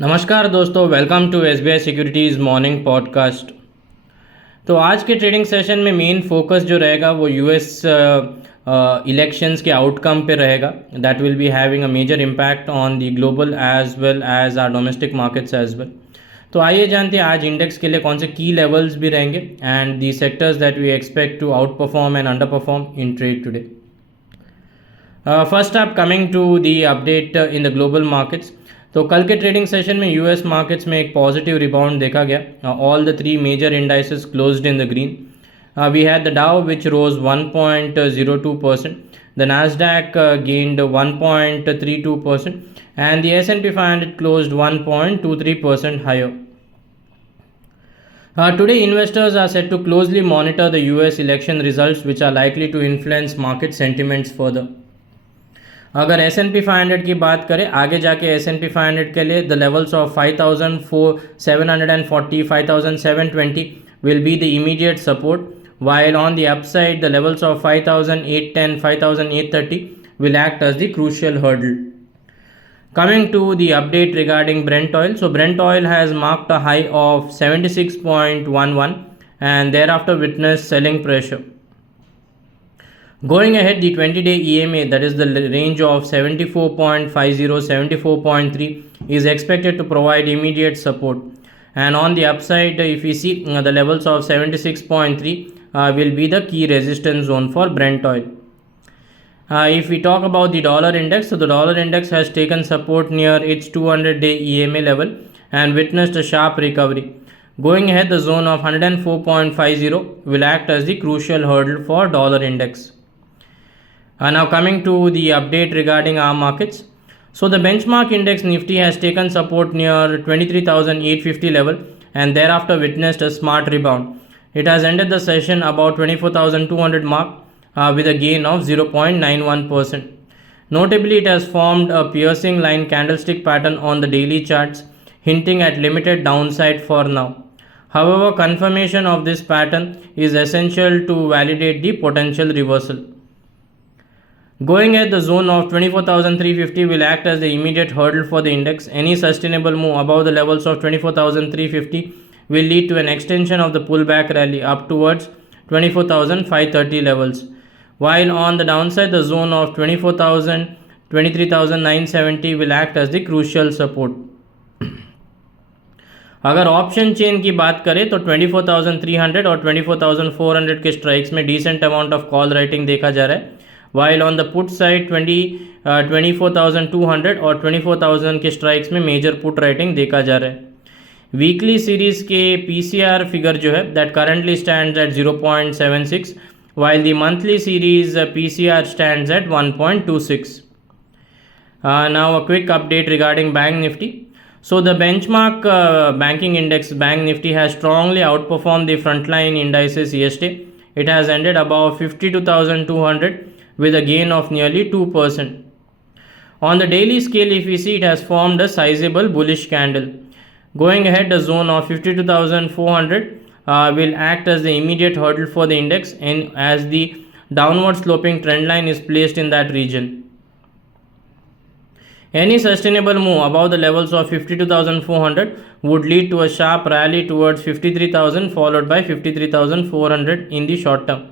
नमस्कार दोस्तों, welcome to SBI securities morning podcast. तो आज के ट्रेडिंग सेशन में मेन फोकस जो रहेगा वो यूएस इलेक्शंस के आउटकम पे रहेगा। That will be having a major impact on the global as well as our domestic markets as well. तो आइए जानते हैं आज इंडेक्स के लिए कौन से की लेवल्स भी रहेंगे and the sectors that we expect to outperform and underperform in trade today. First up coming to the update in the global markets. तो कल के ट्रेडिंग सेशन में यूएस मार्केट्स में एक पॉजिटिव रिबाउंड देखा गया। All the three major indices closed in the green. We had the Dow which rose 1.02%, the Nasdaq gained 1.32%, and the S&P 500 closed 1.23% higher. Today, investors are set to closely monitor the US election results, which are likely to influence market sentiments further. अगर S&P 500 की बात करें, आगे जाके S&P 500 के लिए the levels of 5,740, 5,720 will be the immediate support, while on the upside the levels of 5,810, 5,830 will act as the crucial hurdle. Coming to the update regarding Brent oil, so Brent oil has marked a high of 76.11 and thereafter witnessed selling pressure. Going ahead, the 20-day EMA, that is the range of 74.50, 74.3 is expected to provide immediate support. And on the upside, if we see the levels of 76.3 will be the key resistance zone for Brent oil. If we talk about the dollar index, so the dollar index has taken support near its 200-day EMA level and witnessed a sharp recovery. Going ahead, the zone of 104.50 will act as the crucial hurdle for dollar index. Now coming to the update regarding our markets. So the benchmark index Nifty has taken support near 23,850 level and thereafter witnessed a smart rebound. It has ended the session about 24,200 mark with a gain of 0.91%. Notably, it has formed a piercing line candlestick pattern on the daily charts, hinting at limited downside for now. However, confirmation of this pattern is essential to validate the potential reversal. Going at the zone of 24,350 will act as the immediate hurdle for the index. Any sustainable move above the levels of 24,350 will lead to an extension of the pullback rally up towards 24,530 levels. While on the downside, the zone of 24,000, 23,970 will act as the crucial support. अगर option chain की बात करें तो 24,300 और 24,400 के strikes में decent amount of call writing देखा जा रहा है, while on the put side 24,200 और 24,000 के स्ट्राइक्स में मेजर पुट राइटिंग देखा जा रहा है। वीकली सीरीज के पीसीआर फिगर जो है that currently stands eight 0.76, while the monthly series PCR stands at 1.26. Now a quick update regarding Bank Nifty. So the benchmark banking index Bank Nifty has strongly outperformed the frontline indices yesterday. It has ended above 52,200 with a gain of nearly 2%. On the daily scale, if we see, it has formed a sizable bullish candle. Going ahead, the zone of 52,400 will act as the immediate hurdle for the index, and as the downward sloping trend line is placed in that region. Any sustainable move above the levels of 52,400 would lead to a sharp rally towards 53,000 followed by 53,400 in the short term.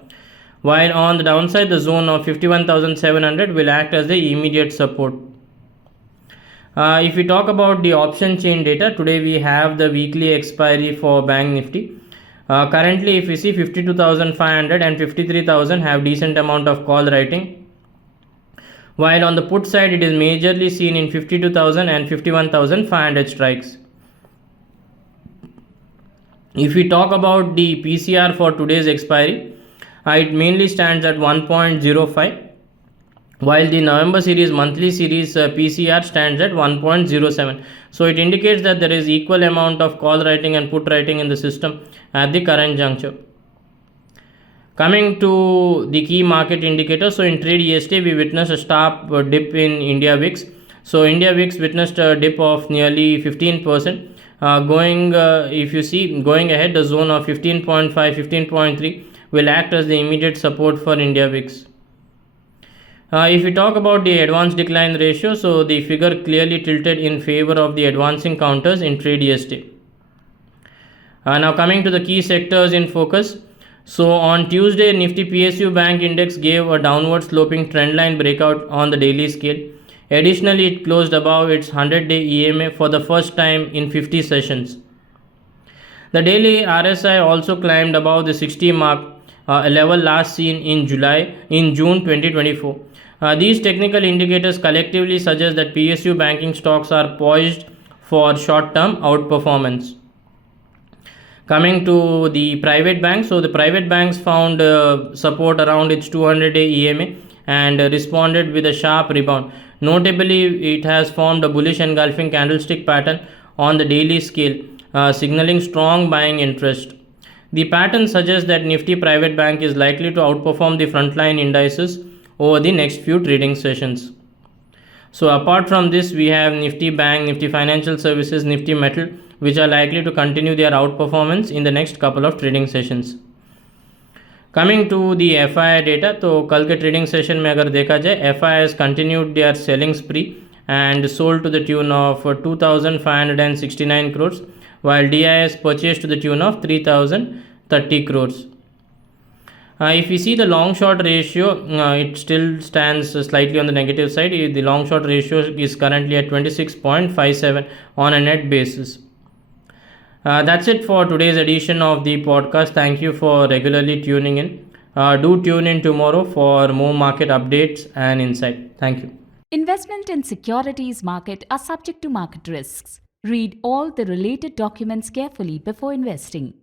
While on the downside, the zone of 51,700 will act as the immediate support. If we talk about the option chain data, today we have the weekly expiry for Bank Nifty. Currently, if we see 52,500 and 53,000 have decent amount of call writing, while on the put side it is majorly seen in 52,000 and 51,500 strikes. If we talk about the PCR for today's expiry, it mainly stands at 1.05, while the November series monthly series PCR stands at 1.07. So it indicates that there is equal amount of call writing and put writing in the system at the current juncture. Coming to the key market indicators, so in trade yesterday we witnessed a sharp dip in India VIX. So India VIX witnessed a dip of nearly 15%. If you see, going ahead, the zone of 15.5, 15.3 will act as the immediate support for India VIX. If we talk about the advance decline ratio, so the figure clearly tilted in favor of the advancing counters in trade yesterday. Now coming to the key sectors in focus. So on Tuesday, Nifty PSU Bank Index gave a downward sloping trendline breakout on the daily scale. Additionally, it closed above its 100-day EMA for the first time in 50 sessions. The daily RSI also climbed above the 60 mark, a level last seen in June 2024. These technical indicators collectively suggest that PSU banking stocks are poised for short-term outperformance. Coming to the private banks, so the private banks found support around its 200-day EMA and responded with a sharp rebound. Notably, it has formed a bullish engulfing candlestick pattern on the daily scale, signaling strong buying interest. The pattern suggests that Nifty Private Bank is likely to outperform the frontline indices over the next few trading sessions. So apart from this, we have Nifty Bank, Nifty Financial Services, Nifty Metal, which are likely to continue their outperformance in the next couple of trading sessions. Coming to the FI data, तो कल के trading session में अगर देखा जाए, FI has continued their selling spree and sold to the tune of 2,569 crores, while DIS purchased to the tune of 3,030 crores. If we see the long short ratio, it still stands slightly on the negative side. The long short ratio is currently at 26.57 on a net basis. That's it for today's edition of the podcast. Thank you for regularly tuning in. Do tune in tomorrow for more market updates and insight. Thank you. Investment in securities market are subject to market risks. Read all the related documents carefully before investing.